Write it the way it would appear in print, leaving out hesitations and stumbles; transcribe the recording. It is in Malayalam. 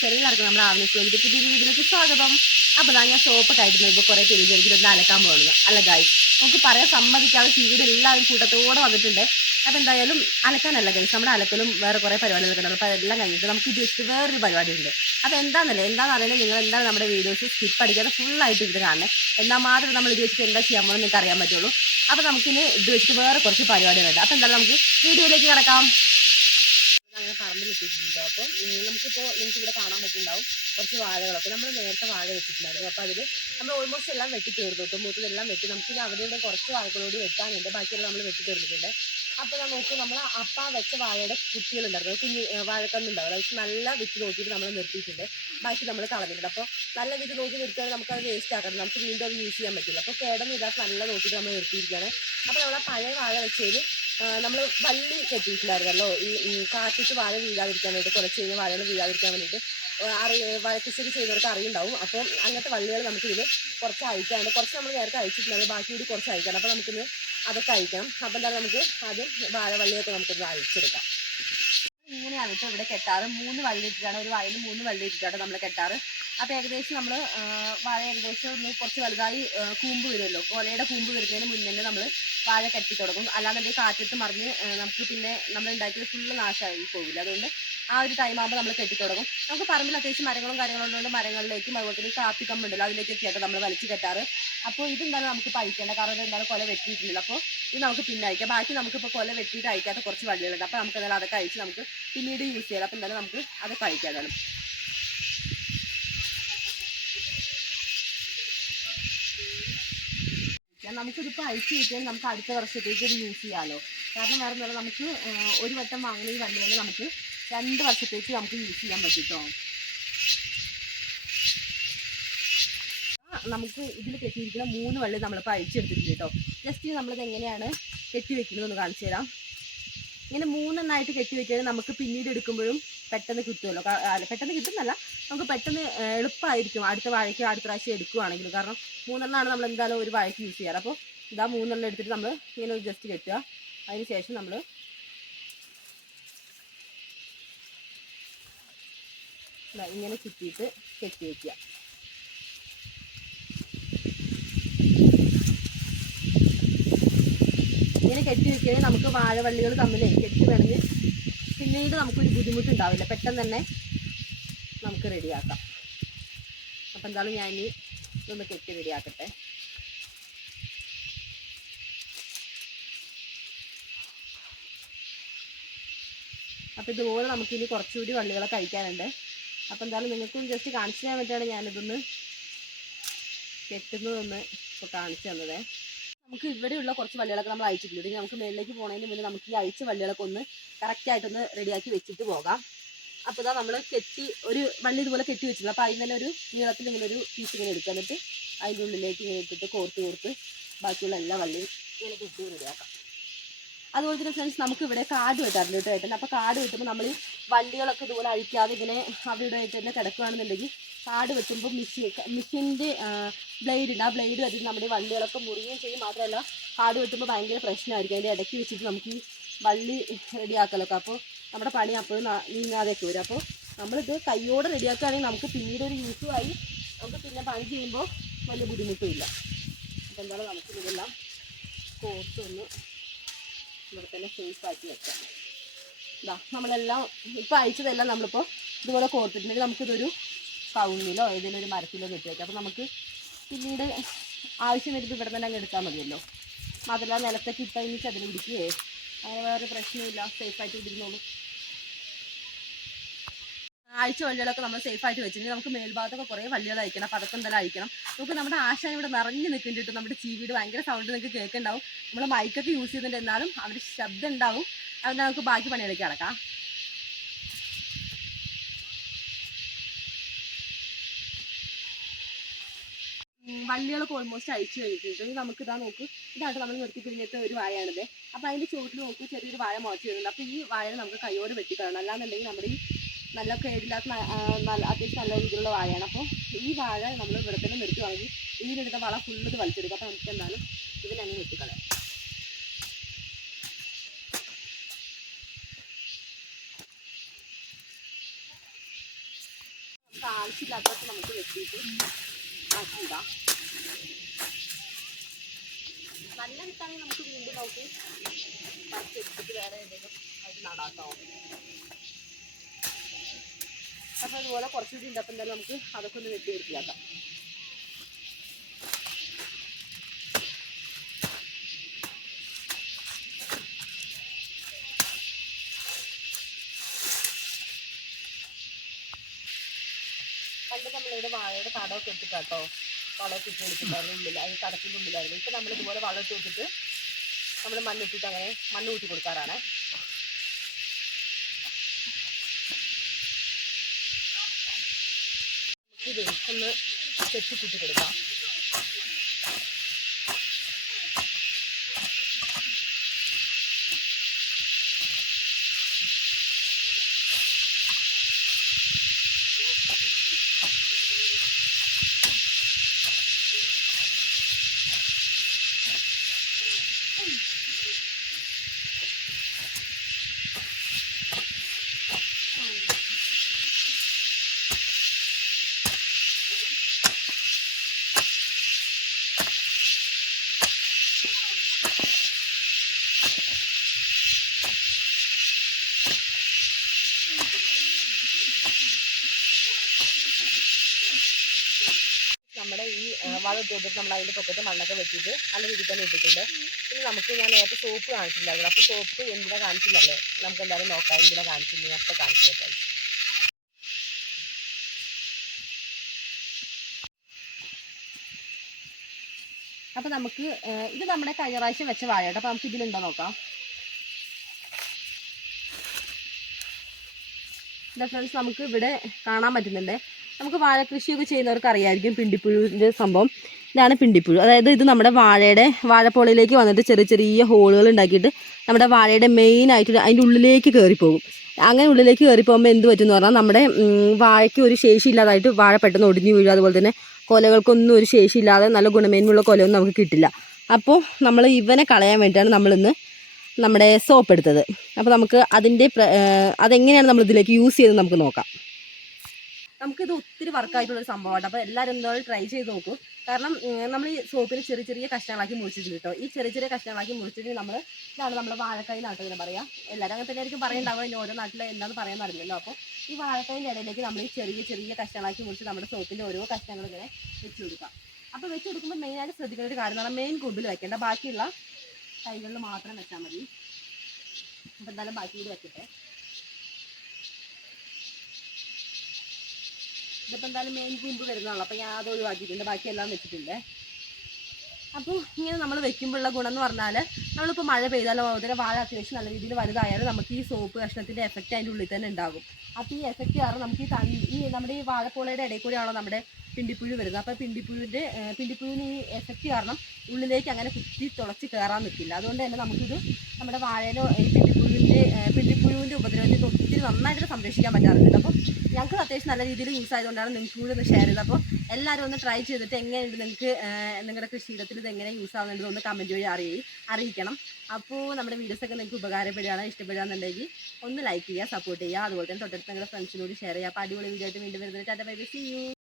എല്ലാവർക്കും നമ്മുടെ ആവശ്യമുണ്ട് പുതിയ വീഡിയോയിലേക്ക് സ്വാഗതം. അപ്പോൾ ഞാൻ സോപ്പൊക്കെ ആയിട്ട് ഇപ്പോൾ കുറേ പേര് എനിക്കിതൊന്ന് അലക്കാൻ പോകുന്നത് അല്ല ഗൈസ്, നമുക്ക് പറയാൻ സമ്മതിക്കാതെ ചീട് എല്ലാവരും കൂട്ടത്തോടെ വന്നിട്ടുണ്ട്. അപ്പോൾ എന്തായാലും അലക്കാനല്ല ഗൈസ്, നമ്മുടെ അലക്കലും വേറെ കുറേ പരിപാടികളൊക്കെ ഉണ്ട്. അപ്പോൾ അതെല്ലാം കഴിഞ്ഞിട്ട് നമുക്ക് ജസ്റ്റ് വേറൊരു പരിപാടി ഉണ്ട്. അപ്പോൾ എന്താണെന്ന് അറിയുന്നത് നിങ്ങൾ എന്താണ് നമ്മുടെ വീഡിയോസ് സ്കിപ്പ് അടിക്കാതെ ഫുള്ളായിട്ട് ഇത് കാണണേ. എന്നാൽ മാത്രമേ നമ്മൾ ഇത് വെച്ചിട്ട് എന്താ ചെയ്യാൻ പോകുന്നത് നിങ്ങൾക്ക് അറിയാൻ പറ്റുള്ളൂ. അപ്പോൾ നമുക്കിന് ഇത് വെച്ചിട്ട് വേറെ കുറച്ച് പരിപാടികളുണ്ട്. അപ്പോൾ എന്തായാലും നമുക്ക് വീഡിയോയിലേക്ക് കിടക്കാം. അങ്ങനെ പറമ്പിലെത്തിയിട്ടുണ്ട്. അപ്പം നമുക്കിപ്പോൾ നിങ്ങൾക്ക് ഇവിടെ കാണാൻ പറ്റുന്നുണ്ടാവും കുറച്ച് വാഴകളൊക്കെ നമ്മൾ നേരത്തെ വാഴ വെച്ചിട്ടുണ്ടായിരുന്നു. അപ്പോൾ അതിൽ നമ്മൾ ഓൾമോസ്റ്റ് എല്ലാം വെട്ടി തീർന്നു. ഇപ്പം മൂത്തതെല്ലാം വെട്ടി നമുക്കിനി അവിടെ കുറച്ച് വാഴകളോട് വെട്ടാനുണ്ട്, ബാക്കിയെല്ലാം നമ്മൾ വെട്ടി തീർന്നിട്ടുണ്ട്. അപ്പോൾ ഞാൻ നോക്കും നമ്മൾ അപ്പം വെച്ച വാഴയുടെ കുട്ടികളുണ്ടായിരുന്നു, കുഞ്ഞ് വാഴക്കന്നുണ്ടാവും. അത് നല്ല വിത്ത് നോക്കിയിട്ട് നമ്മൾ നിർത്തിയിട്ടുണ്ട്, ബാക്കി നമ്മൾ കളഞ്ഞിട്ടുണ്ട്. അപ്പോൾ നല്ല വിത്ത് നോക്കി നിർത്തുകയാണെങ്കിൽ നമുക്കത് വേസ്റ്റ് ആക്കണം, നമുക്ക് വീണ്ടും അത് യൂസ് ചെയ്യാൻ പറ്റില്ല. അപ്പോൾ കേടൊന്നും ഇല്ലാത്ത നല്ല നോക്കിയിട്ട് നമ്മൾ നിർത്തിയിരിക്കുകയാണ്. അപ്പോൾ നമ്മൾ ആ പഴയ വാഴ വെച്ചതിൽ നമ്മൾ വള്ളി കെട്ടിയിട്ടില്ലായിരുന്നല്ലോ, ഈ കാറ്റിട്ട് വാഴ വീഴാതിരിക്കാൻ വേണ്ടിയിട്ട്, കുറച്ച് കഴിഞ്ഞ് വാഴകൾ വീഴാതിരിക്കാൻ വേണ്ടിയിട്ട് വഴക്കശ്ശേരി ചെയ്യുന്നവർക്ക് അറിയുണ്ടാവും. അപ്പം അങ്ങനത്തെ വള്ളികൾ നമുക്കിതിൽ കുറച്ച് അയക്കാനുണ്ട്. കുറച്ച് നമ്മൾ നേരത്തെ അയച്ചിട്ടുണ്ടായിരുന്നു, ബാക്കി കൂടി കുറച്ച് അയക്കണം. അപ്പോൾ നമുക്കിന്ന് അതൊക്കെ അയക്കണം. അപ്പം എന്തായാലും നമുക്ക് ആദ്യം വാഴവള്ളിയൊക്കെ നമുക്കൊന്ന് അയച്ചെടുക്കാം. ഇങ്ങനെയാണ് ഇപ്പോൾ ഇവിടെ കെട്ടാറ്. 3 വള്ളി ഇട്ടിട്ടാണ്, ഒരു വയലിൽ 3 വള്ളി ഇട്ടിട്ടാണ് നമ്മൾ കെട്ടാറ്. അപ്പോൾ ഏകദേശം നമ്മൾ വാഴ ഏകദേശം ഒന്ന് കുറച്ച് വലുതായി കൂമ്പ് വരുമല്ലോ, കൊലയുടെ കൂമ്പ് വരുന്നതിന് മുന്നേ നമ്മൾ വാഴ കെട്ടി തുടങ്ങും. അല്ലാന്നുണ്ടെങ്കിൽ കാറ്റത്ത് മറിഞ്ഞ് നമുക്ക് പിന്നെ നമ്മൾ ഉണ്ടാക്കിയത് ഫുള്ള് നാശമായി പോകില്ല. അതുകൊണ്ട് ആ ഒരു ടൈം ആകുമ്പോൾ നമ്മൾ കെട്ടി തുടങ്ങും. നമുക്ക് പറമ്പിൽ അത്യാവശ്യം മരങ്ങളും കാര്യങ്ങളുള്ളതുകൊണ്ട് മരങ്ങളിലേക്കും അതുപോലെ തന്നെ കാപ്പിക്കമ്പുണ്ടല്ലോ അതിലേക്കൊക്കെ ആയിട്ട് നമ്മൾ വലിച്ച് കെട്ടാറ്. അപ്പോൾ ഇതെന്താണ് നമുക്ക് പഴിക്കേണ്ട, കാരണം എന്താണ് കൊല വെട്ടിയിട്ടില്ല. അപ്പോൾ ഇത് നമുക്ക് പിന്നെ അയക്കാം. ബാക്കി നമുക്കിപ്പോൾ കൊല വെട്ടിയിട്ട് അയക്കാത്ത കുറച്ച് വള്ളികളുണ്ട്. അപ്പോൾ നമുക്ക് എന്തായാലും അതൊക്കെ അയച്ച് നമുക്ക് പിന്നീട് യൂസ് ചെയ്യാം. അപ്പോൾ എന്തായാലും നമുക്ക് അതൊക്കെ അയക്കാതാണ്. നമുക്കിതിപ്പോൾ അയച്ചു കിട്ടിയാൽ നമുക്ക് അടുത്ത വർഷത്തേക്ക് ഇത് യൂസ് ചെയ്യാമല്ലോ. കാരണം വേറെ എന്തായാലും നമുക്ക് ഒരു വട്ടം വാങ്ങുന്ന ഈ വള്ളികൾ നമുക്ക് 2 വർഷത്തേക്ക് നമുക്ക് യൂസ് ചെയ്യാൻ പറ്റും കേട്ടോ. നമുക്ക് ഇതിൽ കെട്ടിയിരിക്കുന്ന 3 വള്ളി നമ്മളിപ്പോൾ അഴിച്ചെടുത്തിട്ടുണ്ട് കേട്ടോ. ജസ്റ്റ് നമ്മളിത് എങ്ങനെയാണ് കെട്ടി വെക്കുന്നതെന്ന് കാണിച്ചു തരാം. ഇങ്ങനെ 3 എണ്ണമായിട്ട് കെട്ടി വെക്കുകയാണെങ്കിൽ നമുക്ക് പിന്നീട് എടുക്കുമ്പോഴും പെട്ടെന്ന് കിട്ടുമല്ലോ. പെട്ടെന്ന് കിട്ടുന്നല്ല, നമുക്ക് പെട്ടെന്ന് എളുപ്പമായിരിക്കും അടുത്ത വാഴയ്ക്ക് അടുത്ത പ്രാവശ്യം എടുക്കുകയാണെങ്കിൽ. കാരണം 3 എണ്ണമാണ് നമ്മൾ എന്തായാലും ഒരു വാഴയ്ക്ക് യൂസ് ചെയ്യാറ്. അപ്പോൾ ഇതാ 3 എണ്ണം എടുത്തിട്ട് നമ്മൾ ഇങ്ങനെ ജസ്റ്റ് കെട്ടുക. അതിന് ശേഷം നമ്മൾ ഇങ്ങനെ ചുറ്റിയിട്ട് കെട്ടി വയ്ക്കുക. ഇങ്ങനെ കെട്ടി വയ്ക്കുകയാണെങ്കിൽ നമുക്ക് വാഴവള്ളികൾ തമ്മിൽ കെട്ടി വേണമെങ്കിൽ പിന്നീട് നമുക്കൊരു ബുദ്ധിമുട്ടുണ്ടാവില്ല, പെട്ടെന്ന് തന്നെ നമുക്ക് റെഡിയാക്കാം. അപ്പം എന്തായാലും ഞാൻ ഇനി ഇതൊന്ന് കെട്ടി റെഡിയാക്കട്ടെ. അപ്പോൾ ഇതുപോലെ നമുക്കിനി കുറച്ചുകൂടി വള്ളികളൊക്കെ കഴിക്കാനുണ്ട്. അപ്പോൾ എന്തായാലും നിങ്ങൾക്കും ജസ്റ്റ് കാണിച്ചു തരാൻ വേണ്ടിയിട്ടാണ് ഞാനിതൊന്ന് കെട്ടുന്നതൊന്ന് ഇപ്പോൾ കാണിച്ചു തന്നത്. നമുക്ക് ഇവിടെയുള്ള കുറച്ച് വള്ളികളൊക്കെ നമ്മൾ അയച്ചിട്ടുണ്ട്. ഇനി നമുക്ക് മേളിലേക്ക് പോകുന്നതിന് മുന്നേ നമുക്ക് ഈ അയച്ച വള്ളികളൊക്കെ ഒന്ന് കറക്റ്റായിട്ടൊന്ന് റെഡിയാക്കി വെച്ചിട്ട് പോകാം. അപ്പോൾ ഇതാ നമ്മൾ കെട്ടി ഒരു വള്ളി ഇതുപോലെ കെട്ടി വെച്ചിട്ടുണ്ട്. അപ്പോൾ അതിന് തന്നെ ഒരു നീളത്തിൽ ഇങ്ങനെ ഒരു പീസ് ഇങ്ങനെ എടുക്കുക, എന്നിട്ട് അതിൻ്റെ ഉള്ളിലേക്ക് ഇങ്ങനെ ഇട്ടിട്ട് കോർത്ത് ബാക്കിയുള്ള എല്ലാ വള്ളിയും ഇങ്ങനെ കെട്ടി റെഡിയാക്കാം. അതുപോലെ തന്നെ ഫ്രണ്ട്സ് നമുക്ക് ഇവിടെ കാട് വെട്ടാറുണ്ട് കേട്ടോ ഏട്ടൻ. അപ്പോൾ കാട് വെട്ടുമ്പോൾ നമ്മൾ ഈ വള്ളികളൊക്കെ ഇതുപോലെ അഴിക്കാതെ ഇങ്ങനെ അവിടെ ആയിട്ട് തന്നെ കിടക്കുകയാണെന്നുണ്ടെങ്കിൽ കാട് വെട്ടുമ്പോൾ മെഷീൻ്റെ ബ്ലേഡ് ഉണ്ട്, ആ ബ്ലേഡ് വെച്ചിട്ട് നമ്മുടെ വള്ളികളൊക്കെ മുറിയുകയും ചെയ്യും. മാത്രമല്ല കാട് വെട്ടുമ്പോൾ ഭയങ്കര പ്രശ്നമായിരിക്കും. അതിൻ്റെ ഇടയ്ക്ക് വെച്ചിട്ട് നമുക്ക് ഈ വള്ളി റെഡിയാക്കലൊക്കെ, അപ്പോൾ നമ്മുടെ പണി അപ്പോഴും നീങ്ങാതെയൊക്കെ വരും. അപ്പോൾ നമ്മളിത് കയ്യോടെ റെഡിയാക്കുകയാണെങ്കിൽ നമുക്ക് പിന്നീട് ഒരു യൂസുമായി നമുക്ക് പിന്നെ പണി ചെയ്യുമ്പോൾ വലിയ ബുദ്ധിമുട്ടും ഇല്ല. അപ്പോൾ എന്തായാലും നമുക്ക് ഇതെല്ലാം കോർത്തൊന്ന് ഇവിടെ തന്നെ സേഫാക്കി വെക്കാം. ഇതാ നമ്മളെല്ലാം ഇപ്പോൾ അയച്ചതെല്ലാം നമ്മളിപ്പോൾ ഇതുപോലെ കോർത്തിട്ടുണ്ടെങ്കിൽ നമുക്കിതൊരു കവുങ്ങിലോ ഏതെങ്കിലും ഒരു മരത്തിലോ കെട്ടി വയ്ക്കാം. അപ്പോൾ നമുക്ക് പിന്നീട് ആവശ്യം വരുമ്പോൾ ഇവിടെ തന്നെ അങ്ങ് എടുത്താൽ മതിയല്ലോ. മാത്രമല്ല നിലത്തൊക്കെ ഇട്ടാൽ ഇനി ചതിൽ പിടിക്കുകയോ അങ്ങനെ വേറെ പ്രശ്നമില്ല, സേഫായിട്ട് ഇടിരുന്നോളൂ. അയച്ച വള്ളികളൊക്കെ നമ്മൾ സേഫായിട്ട് വെച്ചിട്ടുണ്ടെങ്കിൽ നമുക്ക് മേൽഭാഗത്തൊക്കെ കുറേ വള്ളികൾ അയക്കണം. അപ്പോൾ അതൊക്കെ എന്തായാലും അയക്കണം. നമുക്ക് നമ്മുടെ ആശാൻ ഇവിടെ നിറഞ്ഞു നിൽക്കുന്നുണ്ട്. നമ്മുടെ ചീവിയുടെ ഭയങ്കര സൗണ്ട് നിങ്ങൾക്ക് കേൾക്കുന്നുണ്ടാവും. നമ്മൾ മൈക്കൊക്കെ യൂസ് ചെയ്യുന്നുണ്ട്, എന്നാലും അവരുടെ ശബ്ദം ഉണ്ടാവും. അതുകൊണ്ട് നമുക്ക് ബാക്കി പണികളൊക്കെ നടക്കാം. വള്ളികളൊക്കെ ഓൾമോസ്റ്റ് അഴിച്ചു കഴിഞ്ഞിട്ടുണ്ട്. നമുക്ക് ഇതാ നോക്ക്, ഇതാണ് നമ്മൾ നിർത്തി പിരിഞ്ഞത്തെ ഒരു വാഴയാണിത്. അപ്പോൾ അതിൻ്റെ ചുവട്ടിൽ നോക്ക് ചെറിയൊരു വാഴ മുളച്ച് വരുന്നുണ്ട്. അപ്പോൾ ഈ വാഴ നമുക്ക് കൈയോട് വെട്ടിക്കളയണം, അല്ലാന്നുണ്ടെങ്കിൽ നമ്മുടെ ഈ നല്ല കേടില്ലാത്ത അത്യാവശ്യം നല്ല രീതിയിലുള്ള വാഴയാണ്. അപ്പോൾ ഈ വാഴ നമ്മൾ ഇവിടെ തന്നെ നിർത്തുവാണെങ്കിൽ ഇതിനെടുത്ത വള ഫുള്ള് ഇത് വലിച്ചെടുക്കുക. അപ്പോൾ നമുക്ക് എന്തായാലും ഇതിനങ്ങ് വെട്ടിക്കളയാം. ആവശ്യമില്ലാത്തതൊക്കെ നമുക്ക് വെട്ടിയിട്ട് മാറ്റിയിടാം. നല്ല വിത്താണെങ്കിൽ നമുക്ക് വീണ്ടും നമുക്ക് പറിച്ചെടുത്തിട്ട് വേറെ എന്തെങ്കിലും അത് നടാട്ടോ. അപ്പോൾ അതുപോലെ കുറച്ചുകൂടി ഉണ്ടപ്പം എന്തായാലും നമുക്ക് അതൊക്കെ ഒന്ന് വെട്ടി വൃത്തിയാക്കാം. പണ്ട് നമ്മളിവിടെ വാഴയുടെ തടമൊക്കെ ഇട്ടിട്ടാട്ടോ, വളമൊക്കെ ഇട്ട് കൊടുത്തിട്ടായിരുന്നു ഉള്ളിൽ, അത് തടത്തിൻ്റെ ഉള്ളിലായിരുന്നു. ഇപ്പം നമ്മളിതുപോലെ വളം ഇട്ട് കൊടുത്തിട്ട് നമ്മൾ മണ്ണിട്ടിട്ട് അങ്ങനെ മണ്ണ് കൂട്ടി കൊടുക്കാറാണ്. ഇത് ഒന്ന് ചെത്തിക്കൂട്ടി കൊടുക്കാം. നമ്മുടെ ഈ വളം ഇട്ട് കൊടുത്തിട്ട് നമ്മൾ അതിൻ്റെ പൊക്കത്ത് മണ്ണൊക്കെ വെച്ചിട്ട് നല്ല രീതിയിൽ തന്നെ ഇട്ടിട്ടുണ്ട്. ഇനി നമുക്ക് ഞാൻ നേരത്തെ സോപ്പ് കാണിച്ചിട്ടുണ്ടായിരുന്നു. അപ്പോൾ സോപ്പ് എന്തിനാ കാണിച്ചില്ലല്ലേ, നമുക്ക് എന്തായാലും നോക്കാം എന്തിനാ കാണിച്ചില്ല. അപ്പോൾ കാണിച്ചു തരാം. അപ്പോൾ നമുക്ക് ഇത് നമ്മുടെ കഴിഞ്ഞ പ്രാവശ്യം വെച്ച വാഴയുടെ, അപ്പോൾ നമുക്ക് ഇതിലുണ്ടോ നോക്കാം. എന്താ ഫ്രണ്ട്സ്, നമുക്ക് ഇവിടെ കാണാൻ പറ്റുന്നുണ്ട്. നമുക്ക് വാഴ കൃഷിയൊക്കെ ചെയ്യുന്നവർക്ക് അറിയായിരിക്കും പിണ്ടിപ്പുഴുവിൻ്റെ സംഭവം. ഇതാണ് പിണ്ടിപ്പുഴു. അതായത് ഇത് നമ്മുടെ വാഴപ്പോളയിലേക്ക് വന്നിട്ട് ചെറിയ ചെറിയ ഹോളുകൾ ഉണ്ടാക്കിയിട്ട് നമ്മുടെ വാഴയുടെ മെയിനായിട്ട് അതിൻ്റെ ഉള്ളിലേക്ക് കയറിപ്പോകും. അങ്ങനെ ഉള്ളിലേക്ക് കയറിപ്പോകുമ്പോൾ എന്ത് പറ്റുമെന്ന് പറഞ്ഞാൽ നമ്മുടെ വാഴയ്ക്ക് ഒരു ശേഷി ഇല്ലാതായിട്ട് വാഴ പെട്ടെന്ന് ഒടിഞ്ഞു വീഴും. അതുപോലെ തന്നെ കൊലകൾക്കൊന്നും ഒരു ശേഷി ഇല്ലാതെ നല്ല ഗുണമേന്മയുള്ള കൊലയൊന്നും നമുക്ക് കിട്ടില്ല. അപ്പോൾ നമ്മൾ ഇവനെ കളയാൻ വേണ്ടിയിട്ടാണ് നമ്മളിന്ന് നമ്മുടെ സോപ്പ് എടുത്തത്. അപ്പോൾ നമുക്ക് അതെങ്ങനെയാണ് നമ്മൾ ഇതിലേക്ക് യൂസ് ചെയ്ത് നമുക്ക് നോക്കാം. നമുക്കിത് ഒത്തിരി വർക്കായിട്ടുള്ളൊരു സംഭവമാണ്. അപ്പോൾ എല്ലാവരും എന്തായാലും ട്രൈ ചെയ്ത് നോക്കും. കാരണം നമ്മൾ ഈ സോപ്പിന് ചെറിയ ചെറിയ കഷ്ണങ്ങളാക്കി മുറിച്ചിട്ടുണ്ട് കേട്ടോ. ഈ ചെറിയ ചെറിയ കഷ്ണങ്ങളാക്കി മുറിച്ചിട്ട് ഇതാണ് നമ്മൾ വാഴക്കായി നാട്ടിൽ പറയാം. എല്ലാവരും അങ്ങനെ തന്നെ ആയിരിക്കും പറയുണ്ടാവുക. ഇനി ഓരോ നാട്ടിൽ എന്താണെന്ന് പറയാൻ അറിയില്ലല്ലോ. അപ്പോൾ ഈ വാഴക്കായിൻ്റെ ഇടയിലേക്ക് നമ്മൾ ഈ ചെറിയ ചെറിയ കഷ്ണങ്ങളാക്കി മുറിച്ച് നമ്മുടെ സോപ്പിൻ്റെ ഓരോ കഷ്ണങ്ങൾ ഇങ്ങനെ വെച്ച് കൊടുക്കാം. അപ്പോൾ വെച്ച് കൊടുക്കുമ്പോൾ മെയിനായിട്ട് ശ്രദ്ധിക്കേണ്ട ഒരു കാര്യം എന്ന് പറഞ്ഞാൽ മെയിൻ കൂമ്പിൽ വെക്കേണ്ട, ബാക്കിയുള്ള കൈകളിൽ മാത്രം വെച്ചാൽ മതി. അപ്പോൾ എന്തായാലും ബാക്കി കൂടി വെക്കട്ടെ. ഇതിപ്പോൾ എന്തായാലും മെയിൻ കൂമ്പ് വരുന്നതാണല്ലോ, അപ്പോൾ ഞാൻ അത് ഒഴിവാക്കിയിട്ടുണ്ട്, ബാക്കിയെല്ലാം വെച്ചിട്ടുണ്ട്. അപ്പോൾ ഇങ്ങനെ നമ്മൾ വെക്കുമ്പോഴുള്ള ഗുണം എന്ന് പറഞ്ഞാൽ നമ്മളിപ്പോൾ മഴ പെയ്താലോ അതുപോലെ വാഴ അത്യാവശ്യം നല്ല രീതിയിൽ വലുതായാലും നമുക്ക് ഈ സോപ്പ് കഷ്ണത്തിൻ്റെ എഫക്റ്റ് അതിൻ്റെ ഉള്ളിൽ തന്നെ ഉണ്ടാകും. അപ്പോൾ ഈ എഫക്റ്റ് കാരണം നമുക്ക് നമ്മുടെ ഈ വാഴപ്പോളയുടെ ഇടയിൽ കൂടെയാണോ നമ്മുടെ പിണ്ടിപ്പുഴു വരുന്നത്. അപ്പോൾ പിണ്ടിപ്പുഴുവിന് ഈ എഫക്റ്റ് കാരണം ഉള്ളിലേക്ക് അങ്ങനെ കുത്തി തുളച്ച് കയറാൻ നിൽക്കില്ല. അതുകൊണ്ട് തന്നെ നമുക്കിത് നമ്മുടെ വാഴയിലോ ഈ പിണ്ടിപ്പുഴുവിൻ്റെ ഉപദ്രവത്തിൽ ഒത്തിരി നന്നായിട്ട് സംരക്ഷിക്കാൻ പറ്റാറുണ്ട്. അപ്പോൾ ഞങ്ങൾക്ക് അത്യാവശ്യം നല്ല രീതിയിൽ യൂസ് ആയതുകൊണ്ടാണ് നിങ്ങൾക്ക് കൂടി ഒന്ന് ഷെയർ ചെയ്തത്. അപ്പോൾ എല്ലാവരും ഒന്ന് ട്രൈ ചെയ്തിട്ട് എങ്ങനെയുണ്ട് നിങ്ങൾക്ക് നിങ്ങളുടെ കൃഷിയിടത്തിൽ ഇത് എങ്ങനെ യൂസ് ആവുന്നുണ്ട് ഒന്ന് കമൻറ്റ് വഴി അറിയിക്കണം. അപ്പോൾ നമ്മുടെ വീഡിയോസൊക്കെ നിങ്ങൾക്ക് ഉപകാരപ്പെടുകയാണ്, ഇഷ്ടപ്പെടുകയാണെന്നുണ്ടെങ്കിൽ ഒന്ന് ലൈക്ക് ചെയ്യുക, സപ്പോർട്ട് ചെയ്യുക. അതുപോലെ തന്നെ തൊട്ടടുത്ത് നിങ്ങളുടെ ഫ്രണ്ട്സിനോട് ഷെയർ ചെയ്യുക. അപ്പോൾ അടിപൊളി വീഡിയോ ആയിട്ട് വീണ്ടും വരുന്നത്. Tata bye bye, see U.